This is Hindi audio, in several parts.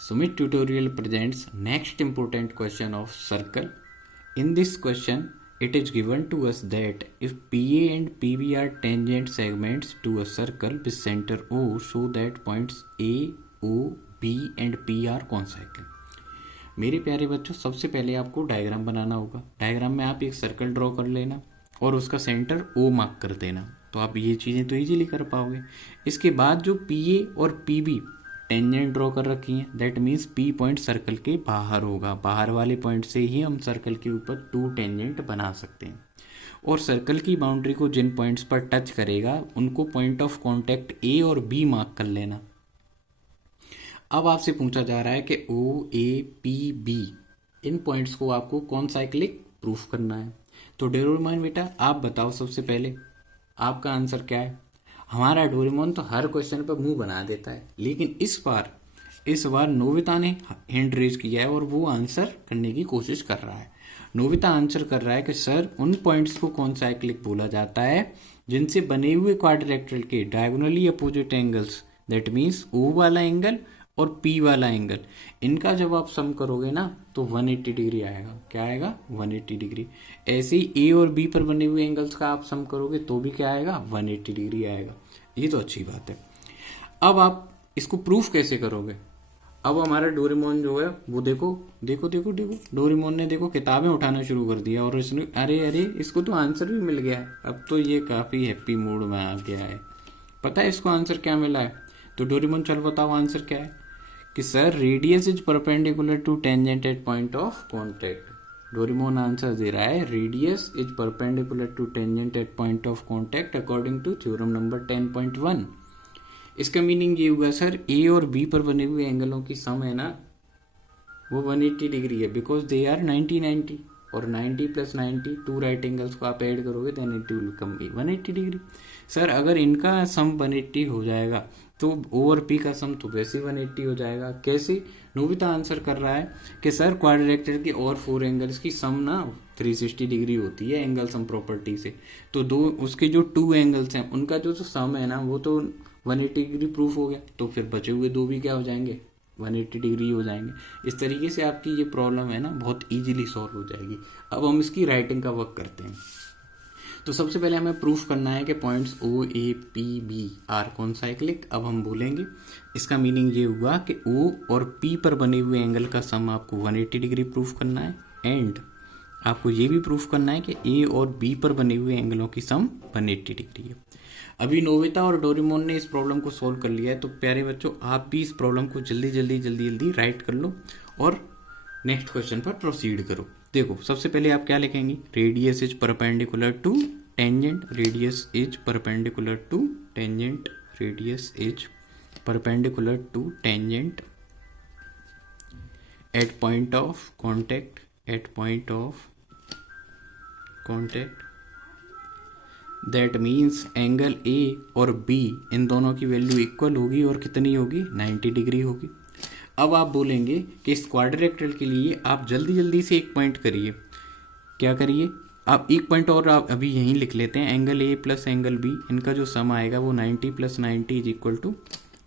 Sumit tutorial presents next important question of circle. In this question, it is given to us that if PA and PB are tangent segments to a circle with center O, so that points A, O, B and P are concyclic. मेरे प्यारे बच्चों, सबसे पहले आपको डायग्राम बनाना होगा। डायग्राम में आप एक सर्कल ड्रॉ कर लेना और उसका सेंटर O मार्क कर देना, तो आप ये चीज़ें तो इजीली कर पाओगे। इसके बाद जो PA और PB टेंजेंट ड्रॉ कर रखी हैं, that means P point circle के बाहर होगा। बाहर वाले पॉइंट से ही हम सर्कल के ऊपर 2 टेंजेंट बना सकते हैं। और सर्कल की बाउंड्री को जिन पॉइंट्स पर टच करेगा उनको पॉइंट ऑफ कांटेक्ट A और B मार्क कर लेना। अब आपसे पूछा जा रहा है कि OAPB इन पॉइंट्स को आपको कौन साइक्लिक प्रूफ करना है। तो डोरेमोन बेटा आप बताओ, सबसे पहले आपका आंसर क्या है। हमारा डोरेमोन तो हर क्वेश्चन पर मुंह बना देता है, लेकिन इस बार नोबिता ने हैंड रेज किया है और वो आंसर करने की कोशिश कर रहा है। नोबिता आंसर कर रहा है कि सर उन पॉइंट्स को कौन साइक्लिक बोला जाता है जिनसे बने हुए क्वाड्रिलेटरल के diagonally opposite angles, that means O वाला एंगल और P वाला एंगल, इनका जब आप सम करोगे ना तो 180 डिग्री आएगा। क्या आएगा? 180 डिग्री। ऐसे ही A और B पर बने हुए एंगल्स का आप सम करोगे तो भी क्या आएगा? 180 डिग्री आएगा। ये तो अच्छी बात है। अब आप इसको प्रूफ कैसे करोगे? अब हमारा डोरेमोन जो है वो देखो डोरेमोन ने देखो किताबें उठाना शुरू कर दिया और इसने अरे इसको तो आंसर भी मिल गया है। अब तो ये काफी हैप्पी मूड में आ गया है। पता है इसको आंसर क्या मिला है? तो डोरेमोन चल बताओ आंसर क्या है। कि sir radius is perpendicular to tangent at point of contact. Doraemon answer दे रहा है radius is perpendicular to tangent at point of contact according to theorem number 10.1। इसका मीनिंग ये हुआ सर A और B पर बने हुए एंगलों की सम है ना वो 180 डिग्री है, बिकॉज दे आर 90 और 90 + 90 2 राइट एंगल्स को आप ऐड करोगे then it will come 180 degree. Sir अगर इनका सम 180 हो जाएगा तो O और P का सम तो वैसे 180 हो जाएगा। कैसे? नोबिता आंसर कर रहा है कि सर क्वाड्रिलेटरल की और 4 एंगल्स की सम ना 360 डिग्री होती है एंगल सम प्रॉपर्टी से। तो उसके जो 2 एंगल्स हैं उनका जो सम है ना वो तो 180 डिग्री प्रूफ हो गया, तो फिर बचे हुए 2 भी क्या हो जाएंगे? 180 डिग्री हो जाएंगे। इस तरीके से आपकी ये प्रॉब्लम है ना बहुत इजीली सॉल्व हो जाएगी। अब हम इसकी राइटिंग का वर्क करते हैं। तो सबसे पहले हमें प्रूफ करना है कि पॉइंट्स OAPB आर कॉन्साइक्लिक। अब हम बोलेंगे इसका मीनिंग ये हुआ कि O और P पर बने हुए एंगल का सम आपको 180 डिग्री प्रूफ करना है एंड आपको ये भी प्रूफ करना है कि A और B पर बने हुए एंगलों की सम 180 डिग्री है। अभी नोबिता और डोरेमोन ने इस प्रॉब्लम को सोल्व कर लिया है, तो प्यारे बच्चों आप भी इस प्रॉब्लम को जल्दी राइट कर लो और नेक्स्ट क्वेश्चन पर प्रोसीड करो। देखो सबसे पहले आप क्या लिखेंगे? Radius is perpendicular to tangent, radius is perpendicular to tangent, radius is perpendicular to tangent at point of contact, at point of contact, that means angle A और B इन दोनों की वैल्यू इक्वल होगी और कितनी होगी? 90 डिग्री होगी। अब आप बोलेंगे कि इस क्वाड्रिलेटरल के लिए आप जल्दी से एक पॉइंट करिए। क्या करिए? आप एक पॉइंट और आप अभी यहीं लिख लेते हैं। Angle A plus angle B इनका जो सम आएगा वो 90 + 90 इज इक्वल टू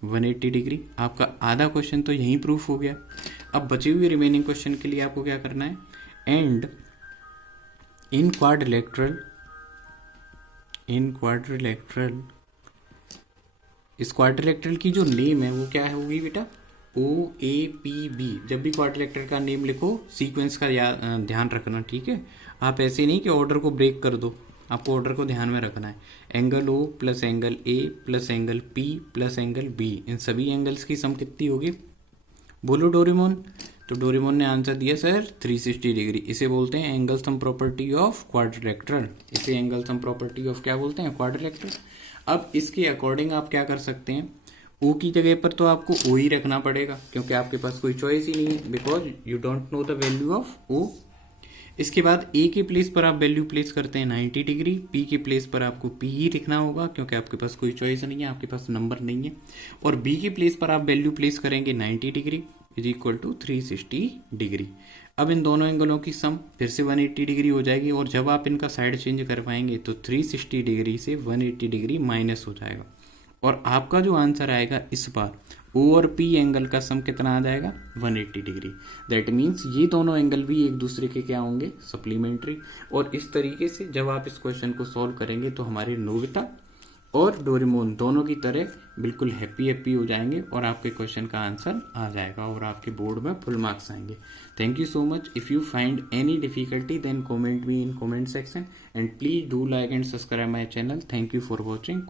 180 डिग्री। आपका आधा क्वेश्चन तो यहीं प्रूफ हो गया। अब बचे हुए रिमेनिंग क्वेश्चन के लिए आपको क्या करना है? एंड इन क्वाड्रिलेटरल इस क्वाड्रिलेटरल की जो नेम है वो क्या होगी बेटा? OAPB। जब भी क्वाड्रिलेटरल का नेम लिखो सीक्वेंस का ध्यान रखना, ठीक है? आप ऐसे नहीं कि ऑर्डर को ब्रेक कर दो, आपको ऑर्डर को ध्यान में रखना है। Angle O plus angle A plus angle P plus angle B इन सभी एंगल्स की सम कितनी होगी? बोलो डोरेमोन। तो डोरेमोन ने आंसर दिया सर 360 डिग्री। इसे बोलते हैं angle sum property of quadrilateral. इसे एंगल सम प्रॉपर्टी ऑफ क्या बोलते हैं? क्वाड्रिलेटरल। अब इसके अकॉर्डिंग आप क्या कर सकते हैं? O की जगह पर तो आपको O ही रखना पड़ेगा क्योंकि आपके पास कोई चॉइस ही नहीं है, because you don't know the value of O। इसके बाद A के प्लेस पर आप वैल्यू प्लेस करते हैं 90 डिग्री, P के प्लेस पर आपको P ही लिखना होगा क्योंकि आपके पास कोई चॉइस नहीं है, आपके पास नंबर नहीं है। और B के प्लेस पर आप वैल्यू प्लेस करेंगे 90 degree is equal to 360 degree. अब इन दोनों एंगलों की सम फिर से 180 डिग्री हो जाएगी और जब आप इनका साइड चेंज कर पाएंगे तो 360 डिग्री से 180 डिग्री माइनस हो जाएगा और आपका जो आंसर आएगा इस बार ओ और पी एंगल का सम कितना आ जाएगा 180 डिग्री। दैट मीन्स ये दोनों एंगल भी एक दूसरे के क्या होंगे सप्लीमेंट्री। और इस तरीके से जब आप इस क्वेश्चन को सॉल्व करेंगे तो हमारे नोबिता और डोरेमोन दोनों की तरह बिल्कुल हैप्पी हो जाएंगे और आपके क्वेश्चन का आंसर आ जाएगा और आपके बोर्ड में फुल मार्क्स आएंगे। Thank you so much. If you find any difficulty then comment me in comment section and please do like and subscribe my channel. Thank you for watching.